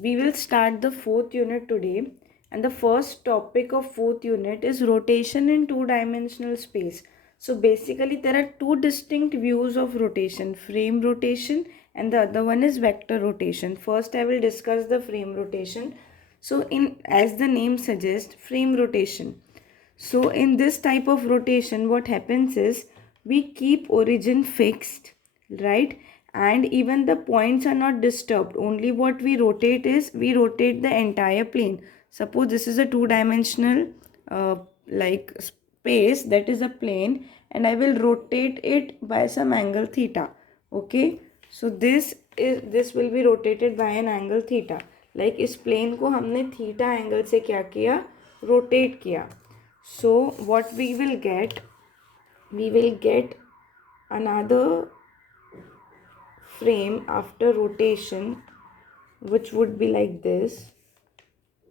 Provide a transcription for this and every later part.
we will start the fourth unit today, and the first topic of fourth unit is rotation in two-dimensional space. So basically there are two distinct views of rotation, frame rotation and the other one is vector rotation. First I will discuss the frame rotation. So in, as the name suggests, frame rotation. So in this type of rotation, what happens is we keep origin fixed, right? And even the points are not disturbed. Only what we rotate is we rotate the entire plane. Suppose this is a two-dimensional like space, that is a plane, and I will rotate it by some angle theta. Okay, so this will be rotated by an angle theta. Like इस plane को हमने theta angle से क्या किया, rotate किया. So what we will get another frame after rotation, which would be like this.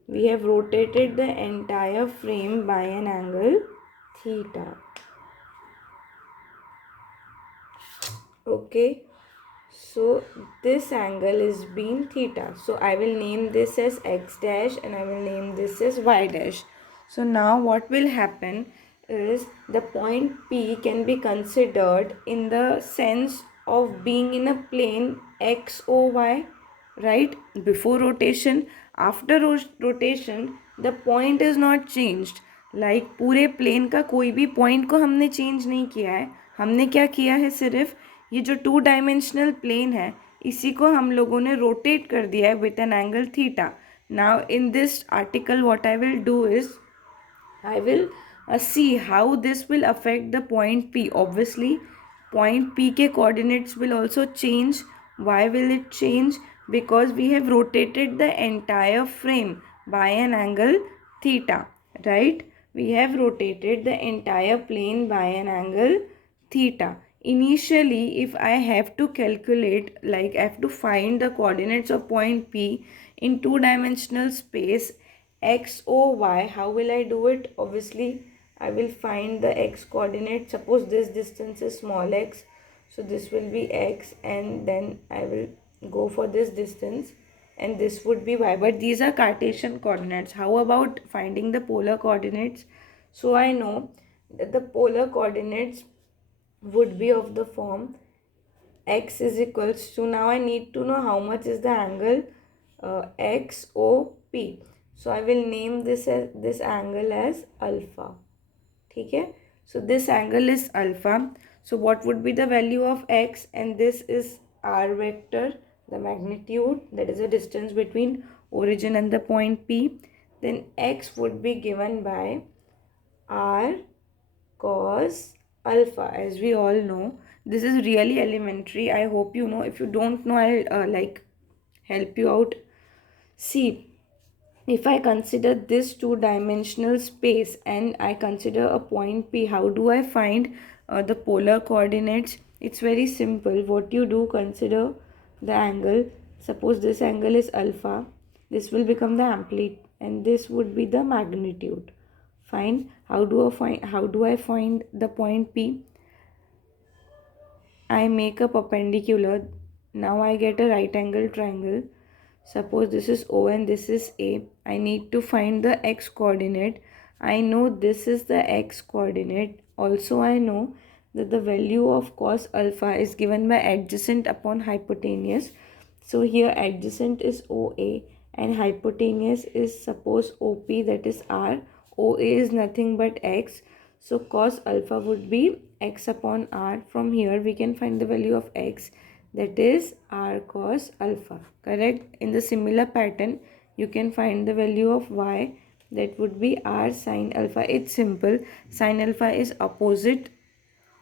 We have rotated the entire frame by an angle theta. Okay, so this angle is being theta. So I will name this as x dash and I will name this as y dash. So now what will happen is the point P can be considered in the sense of being in a plane XOY, right? Before rotation, after rotation, the point is not changed. Like पूरे plane का कोई भी point को हमने change नहीं किया है. हमने क्या किया है, सिर्फ ये जो टू डायमेंशनल प्लेन है इसी को हम लोगों ने रोटेट कर दिया है with an angle theta. Now in this article what I will do is I will see how this will affect the point P. Obviously, point P के coordinates will also change. Why will it change? Because we have rotated the entire frame by an angle theta, right? We have rotated the entire plane by an angle theta. Initially, if I have to calculate, like I have to find the coordinates of point P in two-dimensional space, x o y, how will I do it? Obviously I will find the x coordinate. Suppose this distance is small x, so this will be x, and then I will go for this distance and this would be y. But these are Cartesian coordinates. How about finding the polar coordinates? So I know that the polar coordinates would be of the form x is equals to, now I need to know how much is the angle XOP. So I will name this angle as alpha. Okay, so this angle is alpha. So what would be the value of x? And this is r vector, the magnitude, that is the distance between origin and the point P. Then x would be given by r cos alpha. As we all know, this is really elementary. I hope you know. If you don't know, I'll like help you out. See, if I consider this two-dimensional space and I consider a point P, how do I find the polar coordinates? It's very simple. What you do, consider the angle. Suppose this angle is alpha. This will become the amplitude and this would be the magnitude. Fine. How do I find the point P? I make a perpendicular. Now I get a right angle triangle. Suppose this is O and this is A. I need to find the x coordinate. I know this is the x coordinate. Also I know that the value of cos alpha is given by adjacent upon hypotenuse. So here adjacent is OA and hypotenuse is suppose OP, that is R. OA is nothing but x. So cos alpha would be x upon r. From here we can find the value of x, that is r cos alpha. Correct? In the similar pattern you can find the value of y, that would be r sin alpha. It's simple. Sin alpha is opposite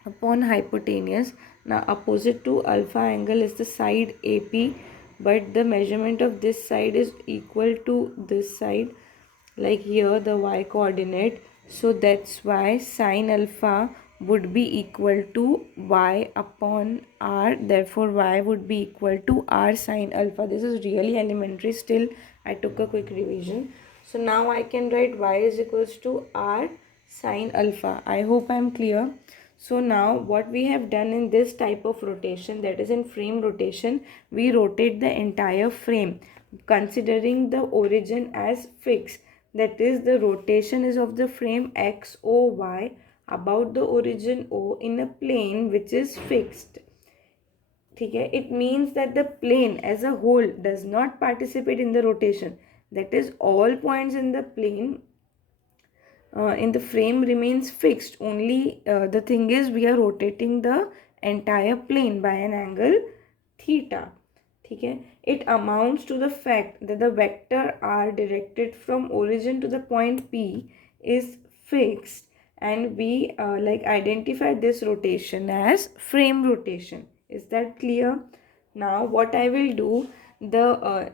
upon hypotenuse. Now opposite to alpha angle is the side AP, but the measurement of this side is equal to this side, like here the y coordinate. So that's why sin alpha would be equal to y upon r. Therefore y would be equal to r sin alpha. This is really elementary. Still I took a quick revision. So now I can write y is equals to r sin alpha. I hope I am clear. So now what we have done in this type of rotation, that is in frame rotation, we rotate the entire frame considering the origin as fixed. That is, the rotation is of the frame x o y about the origin o in a plane which is fixed. ठीक है, it means that the plane as a whole does not participate in the rotation. That is, all points in the plane in the frame remains fixed. Only the thing is, we are rotating the entire plane by an angle theta. ठीक है, it amounts to the fact that the vector r directed from origin to the point p is fixed, and we identify this rotation as frame rotation. Is that clear? Now what I will do, the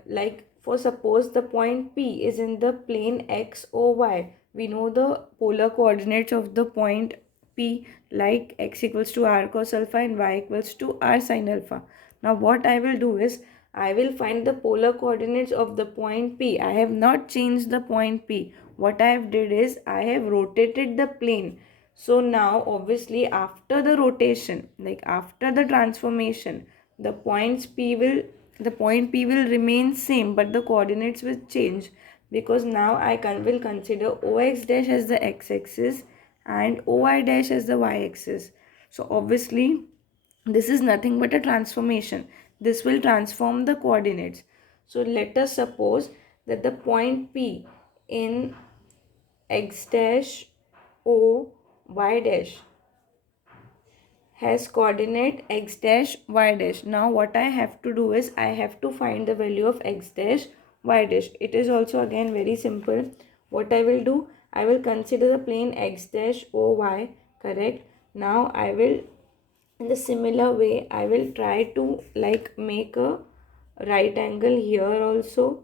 for suppose the point p is in the plane x o y. We know the polar coordinates of the point p, like x equals to r cos alpha and y equals to r sin alpha. Now what I will do is, I will find the polar coordinates of the point p. I have not changed the point p. What I have did is, I have rotated the plane. So now obviously after the rotation, like after the transformation, the point p will remain same, but the coordinates will change, because now I will consider ox dash as the x-axis and oy dash as the y-axis. So obviously this is nothing but a transformation. This will transform the coordinates. So let us suppose that the point P in x dash o y dash has coordinate x dash y dash. Now what I have to do is, I have to find the value of x dash y dash. It is also again very simple. What I will do, I will consider the plane x dash o y, correct. Now I will, in the similar way, I will try to make a right angle here also.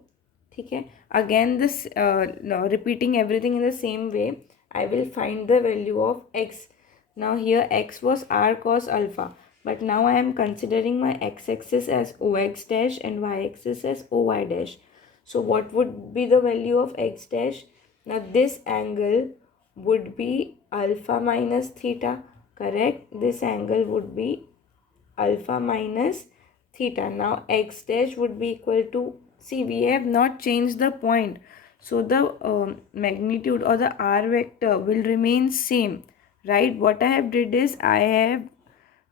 ठीक है, again this no, repeating everything in the same way, I will find the value of x. Now here x was r cos alpha, but now I am considering my x-axis as ox dash and y-axis as oy dash. So what would be the value of x dash? Now this angle would be alpha minus theta, correct. This angle would be alpha minus theta. Now x dash would be equal to, see, we have not changed the point, so the magnitude or the r vector will remain same, right. What I have did is, I have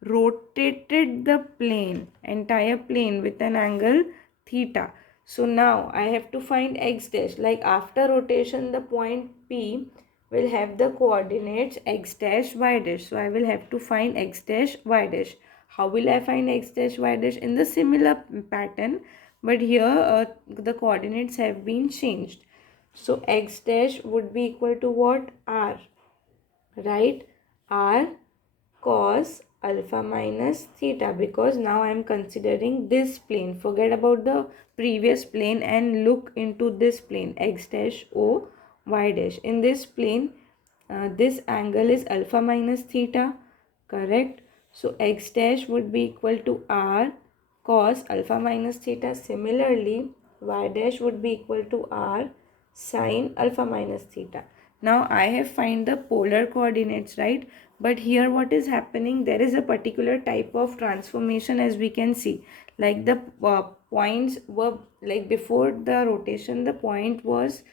rotated the plane, entire plane, with an angle theta. So now I have to find x dash. Like after rotation, the point P will have the coordinates x dash y dash. So I will have to find x dash y dash. How will I find x dash y dash? In the similar pattern, but here the coordinates have been changed. So x dash would be equal to what? R, right? R cos alpha minus theta, because now I am considering this plane. Forget about the previous plane and look into this plane, x dash o y dash. In this plane, this angle is alpha minus theta, correct. So x dash would be equal to r cos alpha minus theta. Similarly, y dash would be equal to r sin alpha minus theta. Now I have find the polar coordinates, right? But here what is happening, there is a particular type of transformation, as we can see. Like the points were, like before the rotation, the point was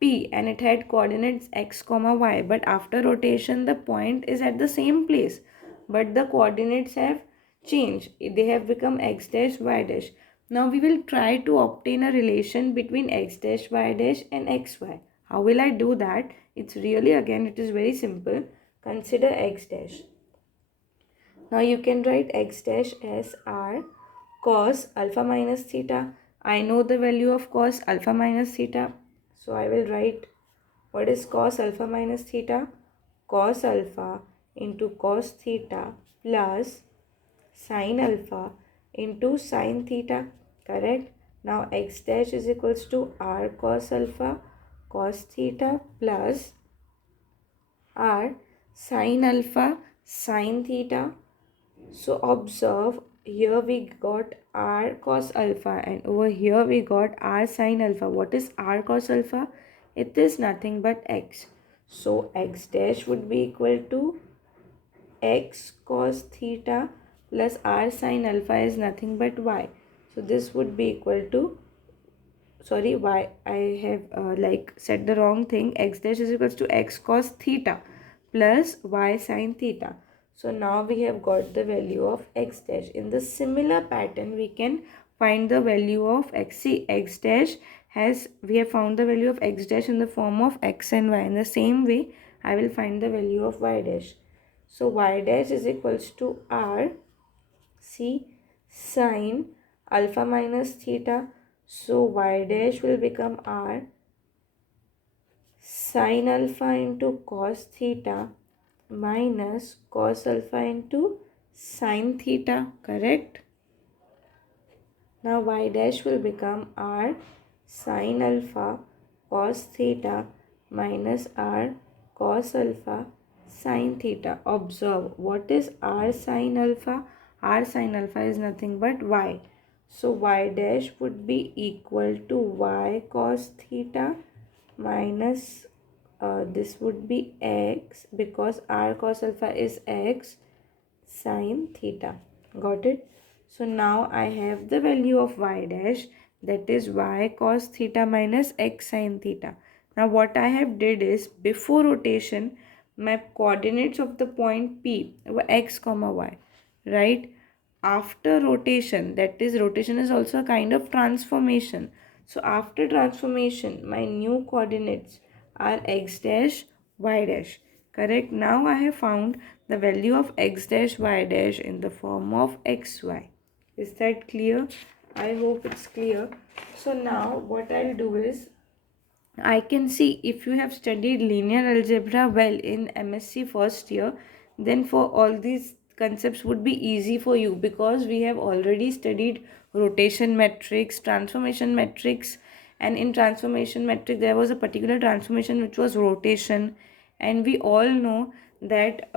P and it had coordinates x comma y, but after rotation the point is at the same place, but the coordinates have changed. They have become x dash y dash. Now we will try to obtain a relation between x dash y dash and xy. How will I do that? It's really, again, it is very simple. Consider x dash. Now you can write x dash as r cos alpha minus theta. I know the value of cos alpha minus theta. So I will write, what is cos alpha minus theta? Cos alpha into cos theta plus sin alpha into sin theta, correct. Now x dash is equals to r cos alpha cos theta plus r sin alpha sin theta. So observe, here we got r cos alpha and over here we got r sin alpha. What is r cos alpha? It is nothing but x. So x dash would be equal to x cos theta plus r sin alpha is nothing but y. So this would be equal to, sorry, y, I have said the wrong thing. X dash is equals to x cos theta plus y sin theta. So now we have got the value of x dash. In the similar pattern, we can find the value of x. See, x dash we have found the value of x dash in the form of x and y. In the same way, I will find the value of y dash. So y dash is equals to r c sine alpha minus theta. So y dash will become r sine alpha into cos theta minus cos alpha into sine theta, correct? Now y dash will become r sine alpha cos theta minus r cos alpha sine theta. Observe, what is r sine alpha? R sine alpha is nothing but y. So y dash would be equal to y cos theta minus this would be x, because r cos alpha is x sine theta. Got it? So now I have the value of y dash, that is y cos theta minus x sine theta. Now what I have did is, before rotation, my coordinates of the point P were x comma y, right? After rotation, that is, rotation is also a kind of transformation. So after transformation, my new coordinates are x dash, y dash. Correct? Now I have found the value of x dash, y dash in the form of xy. Is that clear? I hope it's clear. So now what I'll do is, I can see, if you have studied linear algebra well in M.Sc first year, then for all these concepts would be easy for you, because we have already studied rotation matrix, transformation matrix, and in transformation matrix there was a particular transformation which was rotation, and we all know that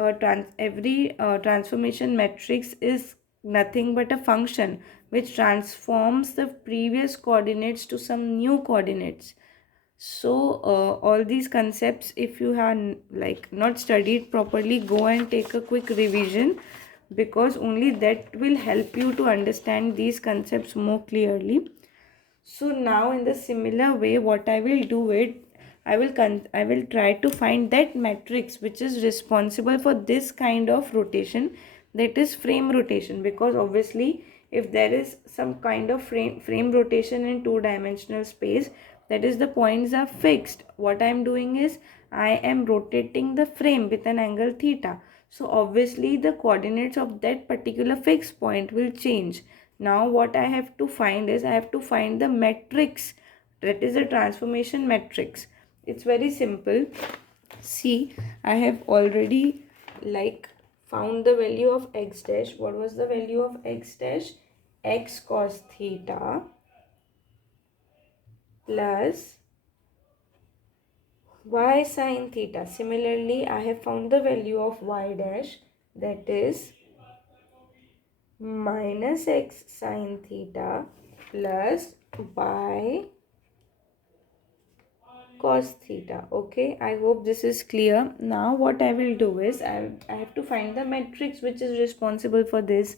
every transformation matrix is nothing but a function which transforms the previous coordinates to some new coordinates. So all these concepts, if you have not studied properly, go and take a quick revision, because only that will help you to understand these concepts more clearly. So now in the similar way, what I will do it, I will try to find that matrix which is responsible for this kind of rotation, that is frame rotation. Because obviously, if there is some kind of frame rotation in two-dimensional space, that is, the points are fixed, what I am doing is, I am rotating the frame with an angle theta. So obviously the coordinates of that particular fixed point will change. Now what I have to find is, I have to find the matrix, that is the transformation matrix. It's very simple. See, I have already found the value of x dash. What was the value of x dash? X cos theta plus y sin theta. Similarly, I have found the value of y dash, that is minus x sin theta plus y cos theta. Okay, I hope this is clear. Now what I will do is, I have to find the matrix which is responsible for this.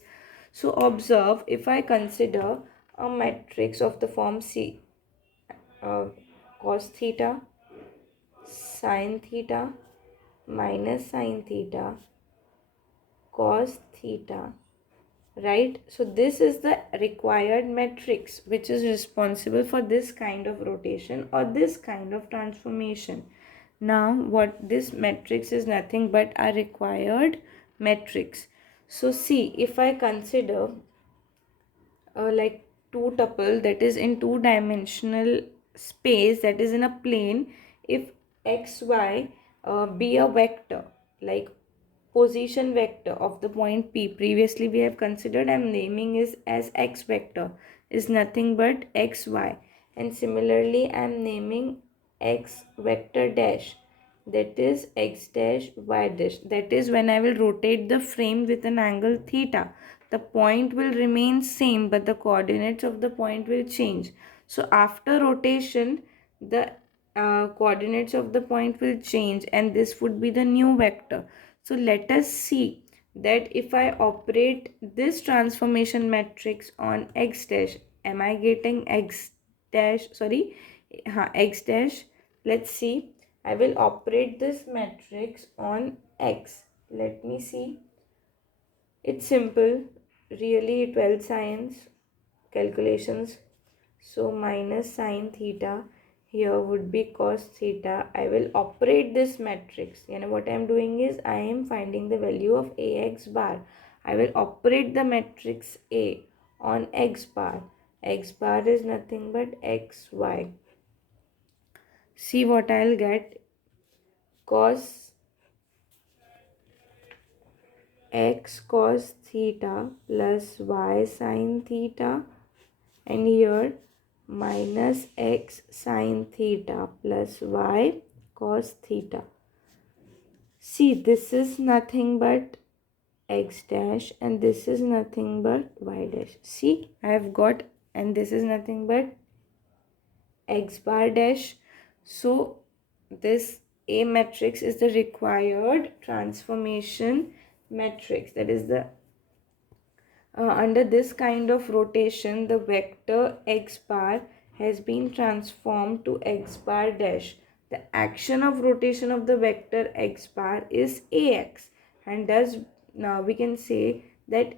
So observe, if I consider a matrix of the form C, uh, cos theta, sin theta, minus sin theta, cos theta, right? So this is the required matrix which is responsible for this kind of rotation or this kind of transformation. Now what this matrix is nothing but a required matrix. So see, if I consider two tuple, that is in two-dimensional space, that is in a plane, if xy be a vector, like position vector of the point P, previously we have considered, I am naming is as x vector, is nothing but xy, and similarly I am naming x vector dash, that is x dash y dash. That is, when I will rotate the frame with an angle theta, the point will remain same but the coordinates of the point will change. So after rotation, the coordinates of the point will change, and this would be the new vector. So let us see that if I operate this transformation matrix on x dash, am I getting x dash, sorry, x dash. Let's see, I will operate this matrix on x. Let me see. It's simple, really 12th science calculations. So minus sine theta here would be cos theta. I will operate this matrix. You know what I am doing is I am finding the value of Ax bar. I will operate the matrix A on x bar. X bar is nothing but xy. See what I'll get. Cos x cos theta plus y sine theta, and here minus x sine theta plus y cos theta. See, this is nothing but x dash and this is nothing but y dash. See, I have got, and this is nothing but x bar dash. So this A matrix is the required transformation matrix. That is the under this kind of rotation, the vector x bar has been transformed to x bar dash. The action of rotation of the vector x bar is Ax, and thus now we can say that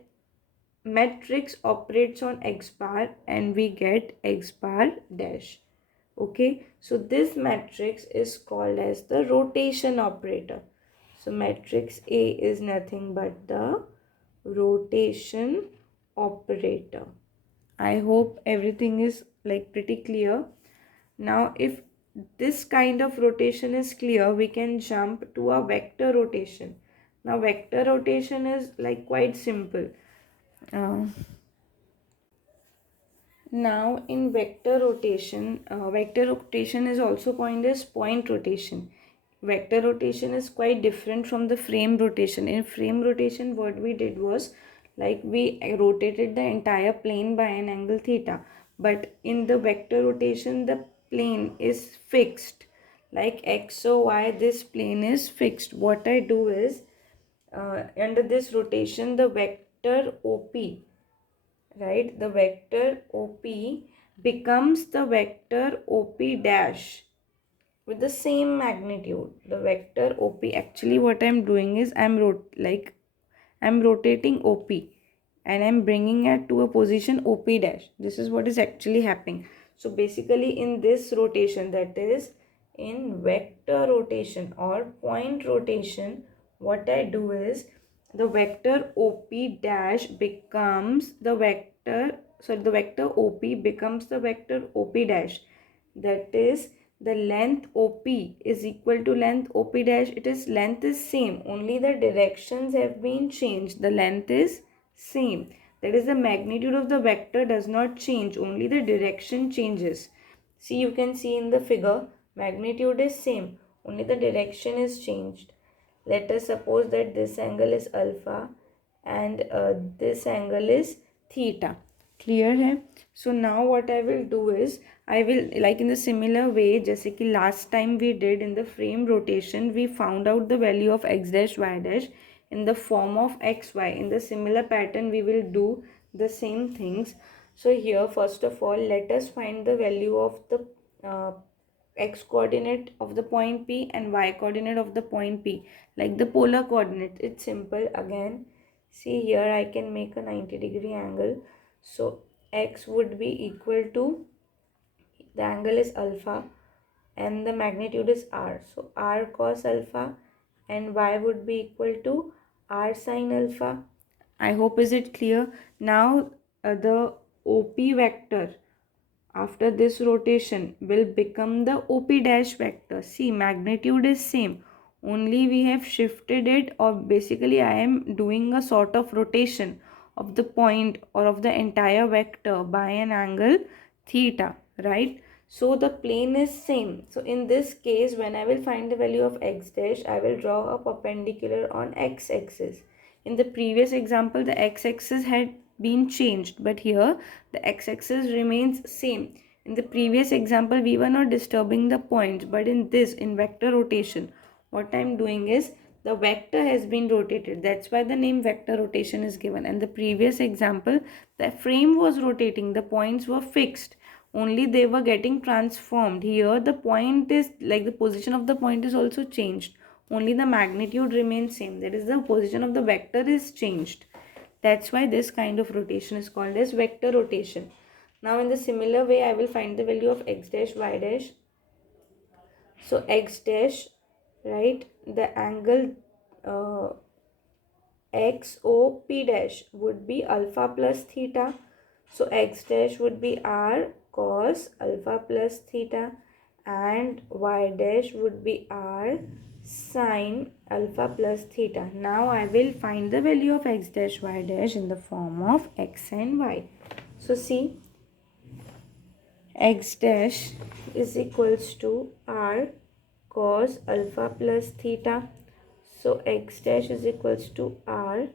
matrix operates on x bar and we get x bar dash. Okay, so this matrix is called as the rotation operator. So matrix A is nothing but the rotation operator. I hope everything is like pretty clear. Now if this kind of rotation is clear, we can jump to a vector rotation. Now vector rotation is like quite simple. uh, Now in vector rotation is also coined as point rotation. Vector rotation is quite different from the frame rotation. In frame rotation, what we did was like we rotated the entire plane by an angle theta. But in the vector rotation, the plane is fixed. Like x or y, this plane is fixed. What I do is under this rotation, the vector OP, right, the vector OP becomes the vector OP dash with the same magnitude. The vector OP, actually what I'm doing is I'm rotating OP and I'm bringing it to a position OP dash. This is what is actually happening. So basically in this rotation, that is in vector rotation or point rotation, what I do is the vector OP dash becomes the vector, so the vector OP becomes the vector OP dash. That is, the length OP is equal to length OP dash. It is, length is same, only the directions have been changed. The length is same. That is, the magnitude of the vector does not change, only the direction changes. See, you can see in the figure, magnitude is same, only the direction is changed. Let us suppose that this angle is alpha and this angle is theta. Clear hai? So now what I will do is I will, like in the similar way जैसे कि last time we did in the frame rotation, we found out the value of x dash y dash in the form of xy. In the similar pattern we will do the same things. So here first of all let us find the value of the x coordinate of the point P and y coordinate of the point P, like the polar coordinate. It's simple again. See here I can make a 90-degree angle. So x would be equal to, the angle is alpha and the magnitude is r. So r cos alpha, and y would be equal to r sin alpha. I hope is it clear. Now the OP vector after this rotation will become the OP dash vector. See, magnitude is same, only we have shifted it, or basically I am doing a sort of rotation of the point or of the entire vector by an angle theta, right? So the plane is same. So in this case, when I will find the value of x dash, I will draw a perpendicular on x axis. In the previous example, the x axis had been changed, but here the x axis remains same. In the previous example, we were not disturbing the points, but in this, in vector rotation, what I am doing is the vector has been rotated. That's why the name vector rotation is given. And the previous example, the frame was rotating, the points were fixed, only they were getting transformed. Here the point is like the position of the point is also changed, only the magnitude remains same, that is the position of the vector is changed. That's why this kind of rotation is called as vector rotation. Now in the similar way I will find the value of x dash y dash. So x dash, right, the angle XOP dash would be alpha plus theta. So x dash would be r cos alpha plus theta, and y dash would be r sine alpha plus theta. Now I will find the value of x dash y dash in the form of x and y. So see, x dash is equals to r cos alpha plus theta. So x dash is equals to r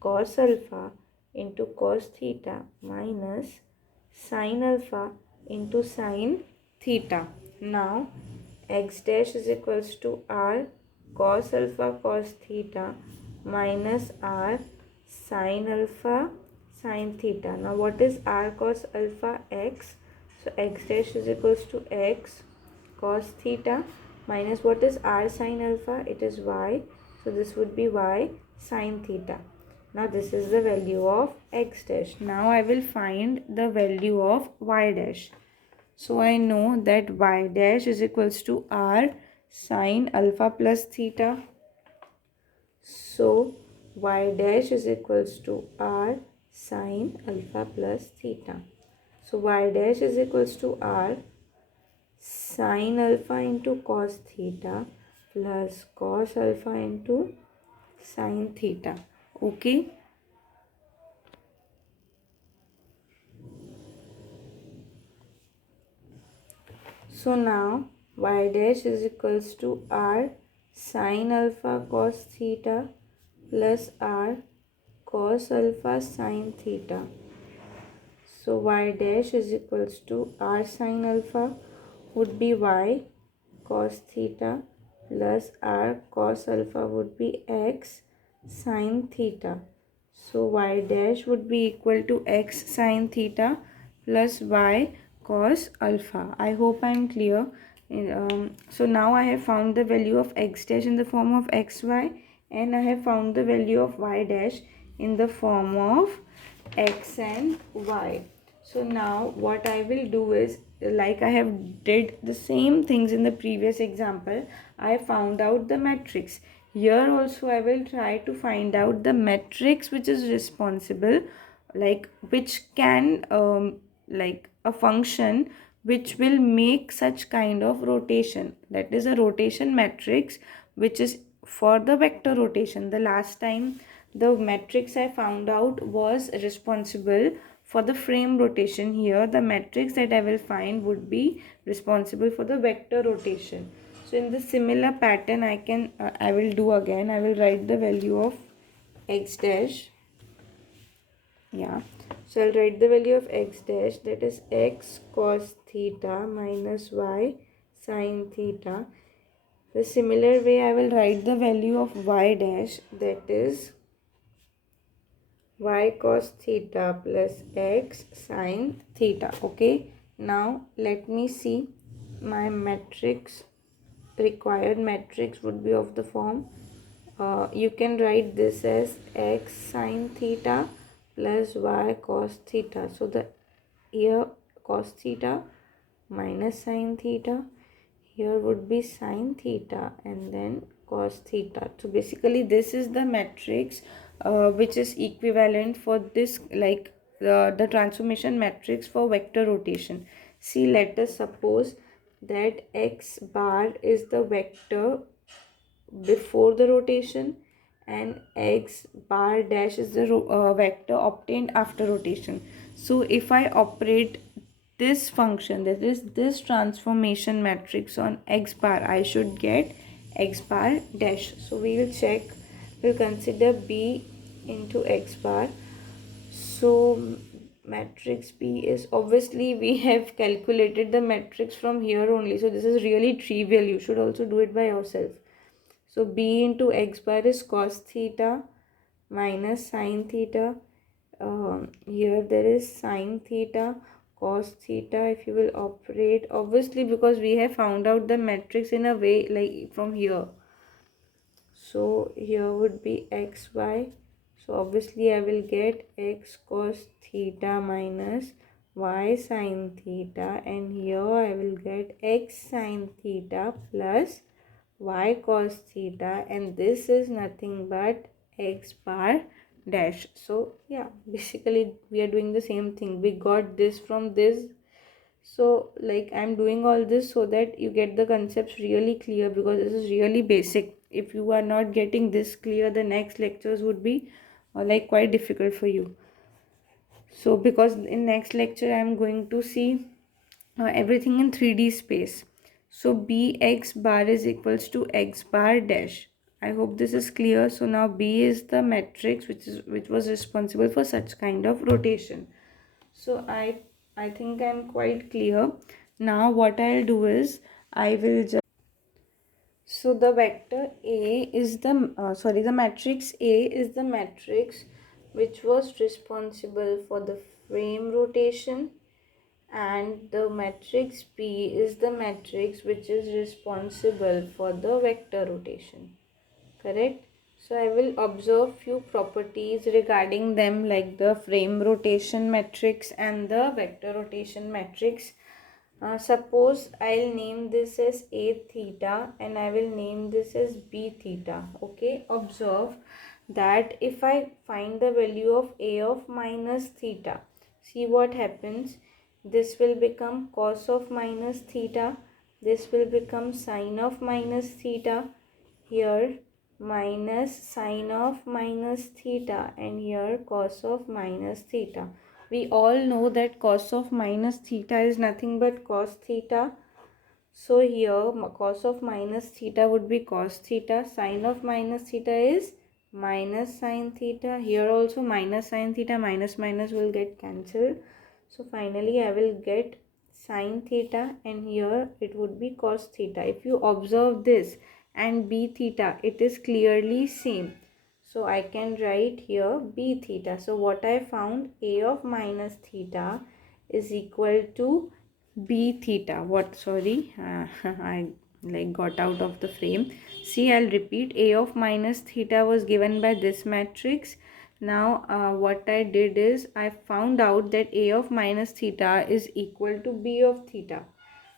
cos alpha into cos theta minus sin alpha into sin theta. Now x dash is equals to r cos alpha cos theta minus r sin alpha sin theta. Now what is r cos alpha? X. So x dash is equals to x cos theta minus what is r sin alpha? It is y. So this would be y sin theta. Now this is the value of x dash. Now I will find the value of y dash. So I know that y dash is equals to r sin alpha plus theta. So y dash is equals to r sin alpha plus theta. So y dash is equals to r sin alpha into cos theta plus cos alpha into sin theta. Okay. So now y dash is equals to r sin alpha cos theta plus r cos alpha sin theta. So y dash is equals to r sin alpha would be y cos theta plus r cos alpha would be x sin theta. So y dash would be equal to x sin theta plus y cos alpha. I hope I am clear. So now I have found the value of x dash in the form of xy, and I have found the value of y dash in the form of x and y. So now what I will do is, like I have did the same things in the previous example, I found out the matrix. Here also I will try to find out the matrix which is responsible, like which can like a function which will make such kind of rotation, that is a rotation matrix which is for the vector rotation. The last time the matrix I found out was responsible for the frame rotation. Here the matrix that I will find would be responsible for the vector rotation. So in the similar pattern I will do again. I will write the value of x dash. Yeah, so I'll write the value of x dash, that is x cos theta minus y sin theta. The similar way I will write the value of y dash, that is y cos theta plus x sin theta. Okay, now let me see. My matrix, required matrix would be of the form, you can write this as x sin theta plus y cos theta. So the here cos theta minus sin theta, here would be sin theta and then cos theta. So basically this is the matrix which is equivalent for this, like the transformation matrix for vector rotation. See, let us suppose that x bar is the vector before the rotation and x bar dash is the vector obtained after rotation. So if I operate this function, that is this transformation matrix on x bar, I should get x bar dash. So we will check, we'll consider b into x bar. So matrix B is, obviously we have calculated the matrix from here only, so this is really trivial, you should also do it by yourself. So b into x bar is cos theta minus sine theta. Here there is sine theta, cos theta. If you will operate, obviously because we have found out the matrix in a way like from here. So here would be xy. So obviously I will get x cos theta minus y sin theta, and here I will get x sin theta plus y cos theta, and this is nothing but x bar dash. So yeah, basically we are doing the same thing. We got this from this. So like I'm doing all this so that you get the concepts really clear, because this is really basic. If you are not getting this clear, the next lectures would be like quite difficult for you. So because in next lecture I am going to see everything in 3D space. So bx bar is equals to x bar dash. I hope this is clear. So now b is the matrix which was responsible for such kind of rotation. So I think I'm quite clear. Now what I'll do is I will just, so the vector A is the the matrix A is the matrix which was responsible for the frame rotation, and the matrix P is the matrix which is responsible for the vector rotation. Correct? So I will observe few properties regarding them, like the frame rotation matrix and the vector rotation matrix. Suppose I'll name this as A theta and I will name this as B theta. Okay, observe that if I find the value of A of minus theta, see what happens. This will become cos of minus theta, this will become sine of minus theta, here minus sine of minus theta, and here cos of minus theta. We all know that cos of minus theta is nothing but cos theta. So here cos of minus theta would be cos theta, sine of minus theta is minus sine theta. Here also minus sine theta, minus minus will get cancelled. So finally I will get sine theta, and here it would be cos theta. If you observe this and b theta, it is clearly same. So I can write here b theta. So what I found, a of minus theta is equal to b theta. What, sorry, I like got out of the frame. See, I'll repeat. A of minus theta was given by this matrix. Now what I did is I found out that a of minus theta is equal to b of theta.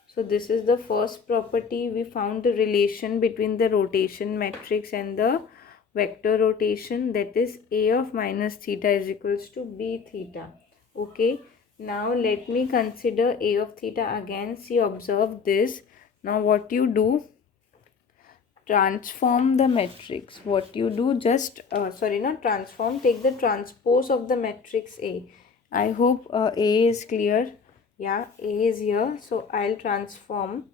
So this is the first property. We found the relation between the rotation matrix and the vector rotation, that is a of minus theta is equals to b theta. Okay, now let me consider a of theta again. See, observe this. Now what you do, transform the matrix. What you do, just not transform, take the transpose of the matrix A. I hope A is clear. Yeah, A is here. So I'll transform.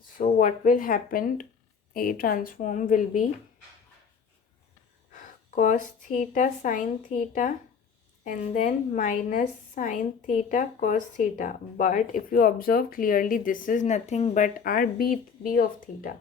So what will happen, A transform will be cos theta sine theta and then minus sine theta cos theta. But if you observe clearly, this is nothing but our b of theta.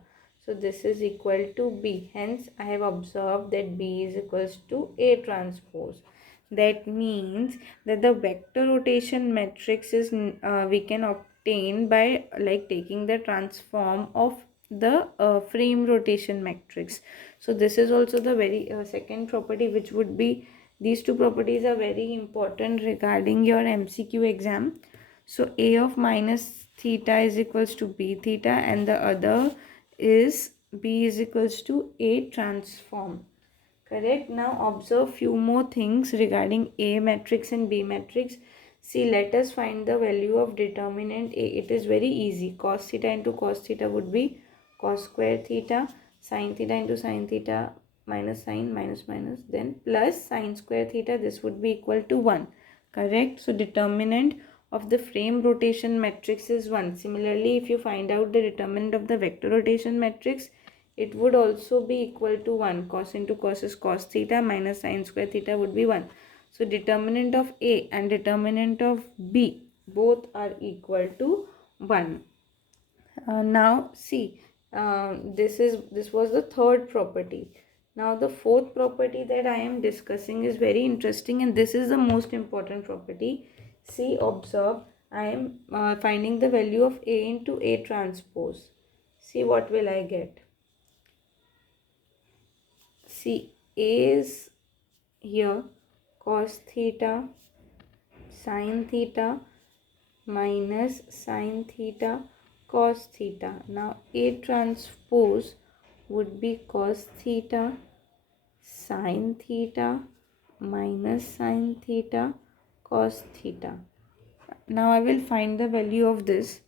So this is equal to b. Hence I have observed that b is equals to A transpose. That means that the vector rotation matrix is we can obtain by like taking the transform of the frame rotation matrix. So this is also the very second property, which would be, these two properties are very important regarding your MCQ exam. So A of minus theta is equals to B theta, and the other is B is equals to A transform. Correct. Now observe few more things regarding A matrix and B matrix. See, let us find the value of determinant A. It is very easy. Cos theta into cos theta would be cos square theta. Sin theta into sin theta minus sin minus minus, then plus sin square theta. This would be equal to 1. Correct. So determinant of the frame rotation matrix is 1. Similarly, if you find out the determinant of the vector rotation matrix, it would also be equal to 1. Cos into cos is cos theta minus sin square theta would be 1. So determinant of A and determinant of B both are equal to 1. Now see, This was the third property. Now the fourth property that I am discussing is very interesting, and this is the most important property. See, observe, I am finding the value of A into A transpose. See, what will I get? See, A is here cos theta sin theta minus sin theta cos theta. Now A transpose would be cos theta sin theta minus sin theta cos theta. Now I will find the value of this.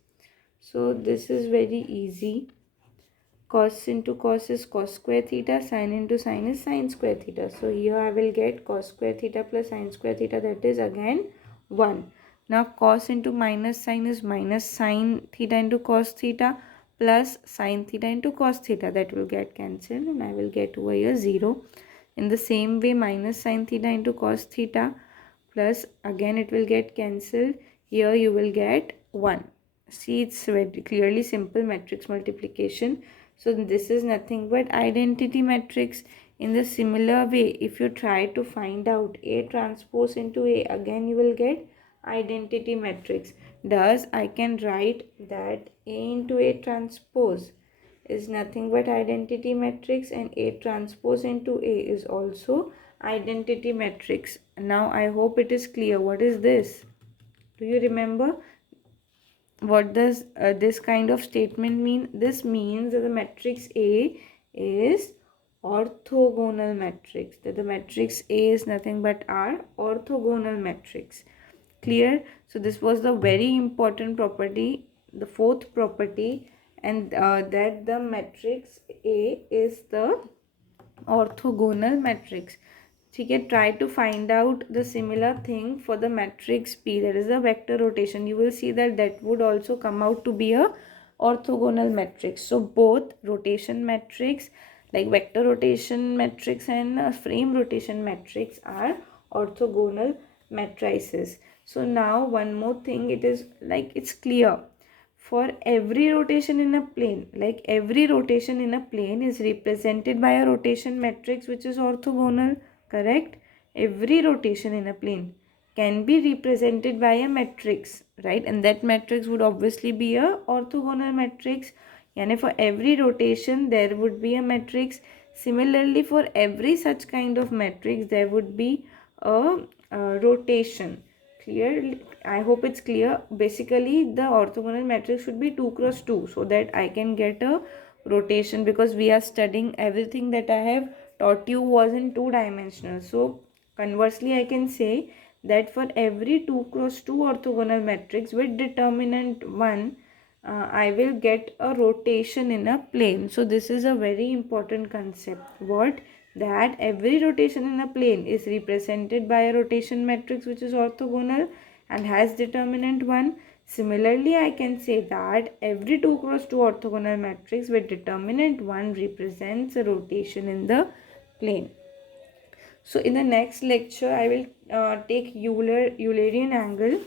So this is very easy. Cos into cos is cos square theta, sin into sin is sin square theta. So here I will get cos square theta plus sin square theta, that is again 1. Now cos into minus sin is minus sin theta into cos theta plus sin theta into cos theta, that will get cancelled and I will get over here 0. In the same way, minus sin theta into cos theta plus again it will get cancelled. Here you will get 1. See, it's very clearly simple matrix multiplication. So this is nothing but identity matrix. In the similar way, if you try to find out A transpose into A, again you will get identity matrix. Thus, I can write that A into A transpose is nothing but identity matrix, and A transpose into A is also identity matrix. Now, I hope it is clear. What is this? Do you remember? What does this kind of statement mean? This means that the matrix A is orthogonal matrix. That the matrix A is nothing but our orthogonal matrix. Clear? So this was the very important property, the fourth property, and that the matrix A is the orthogonal matrix. ठीक है, try to find out the similar thing for the matrix P, that is a vector rotation. You will see that that would also come out to be a orthogonal matrix. So both rotation matrix, like vector rotation matrix and frame rotation matrix, are orthogonal matrices. So now one more thing, it is like it's clear. For every rotation in a plane, like every rotation in a plane is represented by a rotation matrix which is orthogonal, correct? Every rotation in a plane can be represented by a matrix, right? And that matrix would obviously be a orthogonal matrix. And for every rotation there would be a matrix. Similarly, for every such kind of matrix there would be a rotation. Clear? I hope it's clear. Basically, the orthogonal matrix should be 2 cross 2 so that I can get a rotation, because we are studying everything that I have taught you was in 2-dimensional. So conversely, I can say that for every 2 cross 2 orthogonal matrix with determinant 1, I will get a rotation in a plane. So this is a very important concept. What? That every rotation in a plane is represented by a rotation matrix which is orthogonal and has determinant 1. Similarly, I can say that every 2 cross 2 orthogonal matrix with determinant 1 represents a rotation in the plane. So in the next lecture, I will take Eulerian angle.